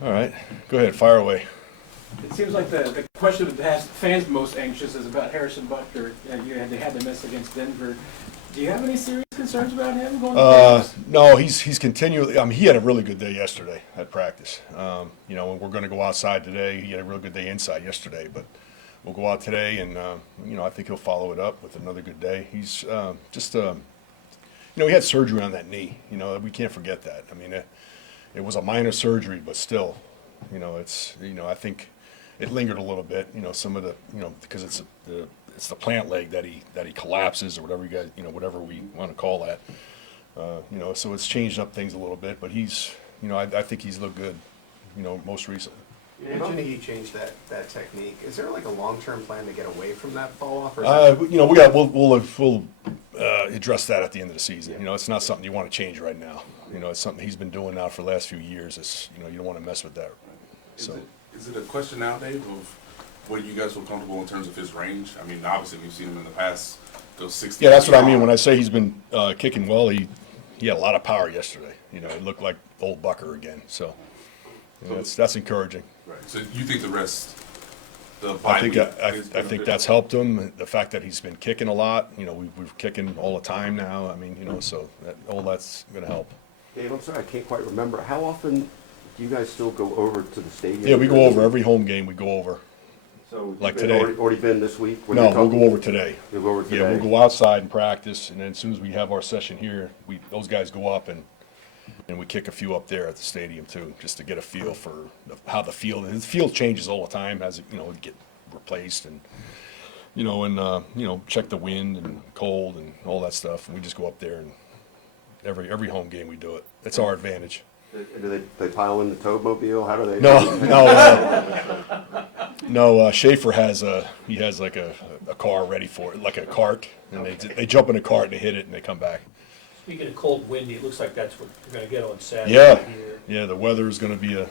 All right, go ahead, fire away. It seems like the question that has fans most anxious is about Harrison Butker. They had to miss against Denver. Do you have any serious concerns about him going to practice? No, he's continually. I mean, he had a really good day yesterday at practice. We're going to go outside today. He had a real good day inside yesterday, but we'll go out today, and I think he'll follow it up with another good day. He's he had surgery on that knee. We can't forget that. I mean, it was a minor surgery, but still, I think it lingered a little bit. Some of the, because it's the plant leg that he collapses or whatever whatever we want to call that. So it's changed up things a little bit, but he's, I think he's looked good, most recently. You mentioned he changed that technique. Is there like a long-term plan to get away from that fall off? Or is we'll address that at the end of the season. It's not something you want to change right now. It's something he's been doing now for the last few years. It's, you don't want to mess with that. So. Is it a question now, Dave, of where you guys feel comfortable in terms of his range? I mean, obviously we've seen him in the past go 60. Yeah, that's what I mean when I say he's been kicking well. He had a lot of power yesterday. It looked like old Butker again. So that's encouraging. Right. So you think the rest, I think that's helped him. The fact that he's been kicking a lot. We're kicking all the time now. I mean, so all that's going to help. Dave, I'm sorry, I can't quite remember. How often do you guys still go over to the stadium? Yeah, we go over every home game. We go over. So like today. Already been this week? No, we'll go over today. You'll go over today? Yeah, we'll go outside and practice, and then as soon as we have our session here, those guys go up and we kick a few up there at the stadium too, just to get a feel for how the field changes all the time as it get replaced and check the wind and cold and all that stuff. And we just go up there and every home game we do it. It's our advantage. Do they pile in the Toub mobile? How do they? No. Schaefer has like a car ready for it, like a cart, and they jump in a cart and they hit it and they come back. Speaking of cold, windy, it looks like that's what we're going to get on Saturday. Yeah, the weather is going to be a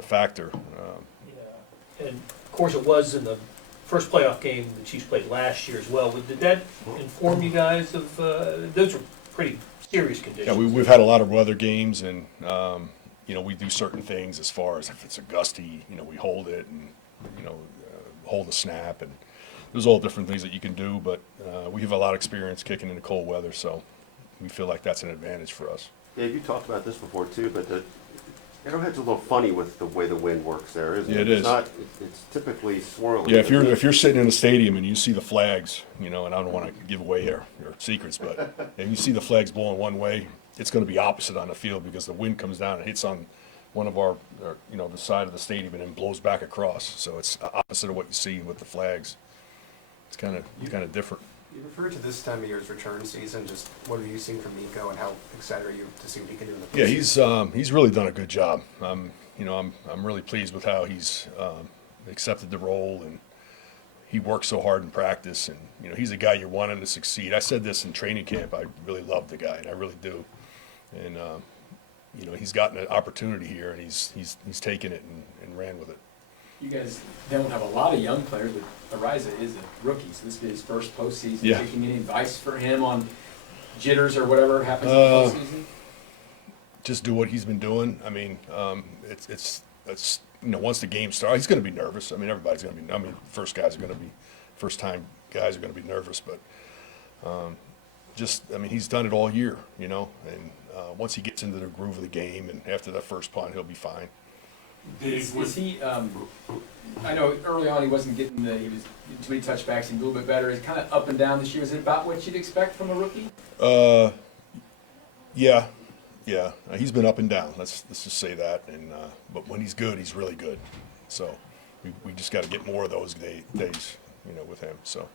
factor. And of course, it was in the first playoff game the Chiefs played last year as well. Did that inform you guys of those were pretty serious conditions? Yeah, we've had a lot of weather games, and we do certain things as far as if it's a gusty, we hold it and hold the snap, and there's all different things that you can do. But we have a lot of experience kicking in the cold weather, so we feel like that's an advantage for us. Dave, you talked about this before too, but Arrowhead's a little funny with the way the wind works there, isn't it? Yeah, it is. It's typically swirling. Yeah, if you're sitting in a stadium and you see the flags, and I don't want to give away your secrets, but if you see the flags blowing one way, it's going to be opposite on the field because the wind comes down and hits on one of our the side of the stadium and then blows back across. So it's opposite of what you see with the flags. It's kind of different. You referred to this time of year's return season. Just what have you seen from Nico, and how excited are you to see what he can do in the Yeah, postseason? he's really done a good job. I'm really pleased with how he's accepted the role, and he works so hard in practice, and he's a guy you want him to succeed. I said this in training camp. I really love the guy, and I really do. And he's gotten an opportunity here, and he's taken it and ran with it. You guys don't have a lot of young players, but Ariza is a rookie, so this will be his first postseason. Yeah. Taking any advice for him on jitters or whatever happens in the postseason? Just do what he's been doing. I mean, it's once the game starts, he's going to be nervous. I mean, everybody's going to be. I mean, first time guys are going to be nervous, but he's done it all year, and once he gets into the groove of the game and after that first punt, he'll be fine. Is he? I know early on he wasn't getting he was too many touchbacks and a little bit better. He's kind of up and down this year. Is it about what you'd expect from a rookie? Yeah. He's been up and down. Let's just say that. And but when he's good, he's really good. So we just got to get more of those days, with him. So.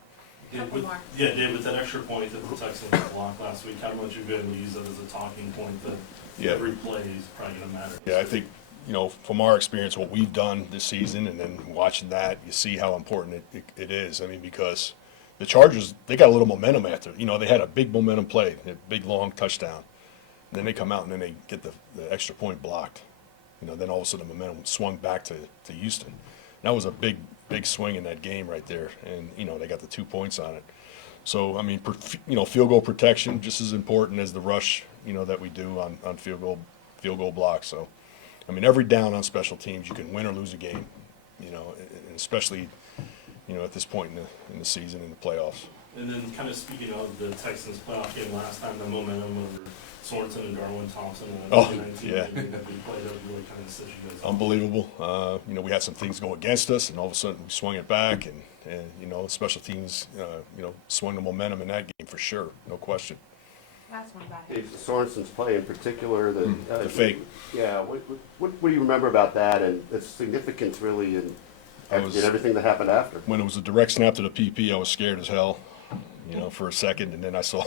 Dave, with that extra point that the Texans blocked last week, how much you're going to use that as a talking point that every play is probably going to matter? Yeah, I think. From our experience, what we've done this season, and then watching that, you see how important it is. I mean, because the Chargers, they got a little momentum after. They had a big momentum play, a big, long touchdown. And then they come out and then they get the extra point blocked. Then all of a sudden the momentum swung back to Houston. That was a big, big swing in that game right there. And, they got the 2 points on it. So, I mean, field goal protection just as important as the rush, that we do on field goal blocks. So. I mean, every down on special teams, you can win or lose a game, you know, and especially, you know, at this point in the season, in the playoffs. And then kind of speaking of the Texans playoff game last time, the momentum over Sorensen and Darwin Thompson and Oh, 2019 yeah. game that we played out really kind of set you guys up. Unbelievable. You know, we had some things go against us, and all of a sudden we swung it back, and you know, special teams, you know, swung the momentum in that game for sure, no question. Last one back. Dave, Sorensen's play in particular, The fake. Yeah, what do you remember about that and its significance really in everything that happened after? When it was a direct snap to the PP, I was scared as hell, you know, for a second, and then I saw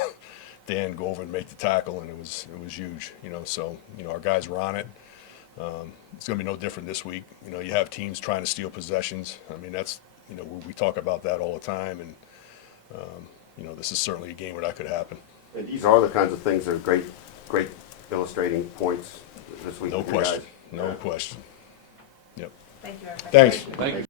Dan go over and make the tackle, and it was huge, you know. So, you know, our guys were on it. It's going to be no different this week. You know, you have teams trying to steal possessions. I mean, that's, you know, we talk about that all the time, and you know, this is certainly a game where that could happen. And these are the kinds of things that are great illustrating points this week. No with your question. guys. No question. Yep. Thank you, everybody. Thanks. Thank you.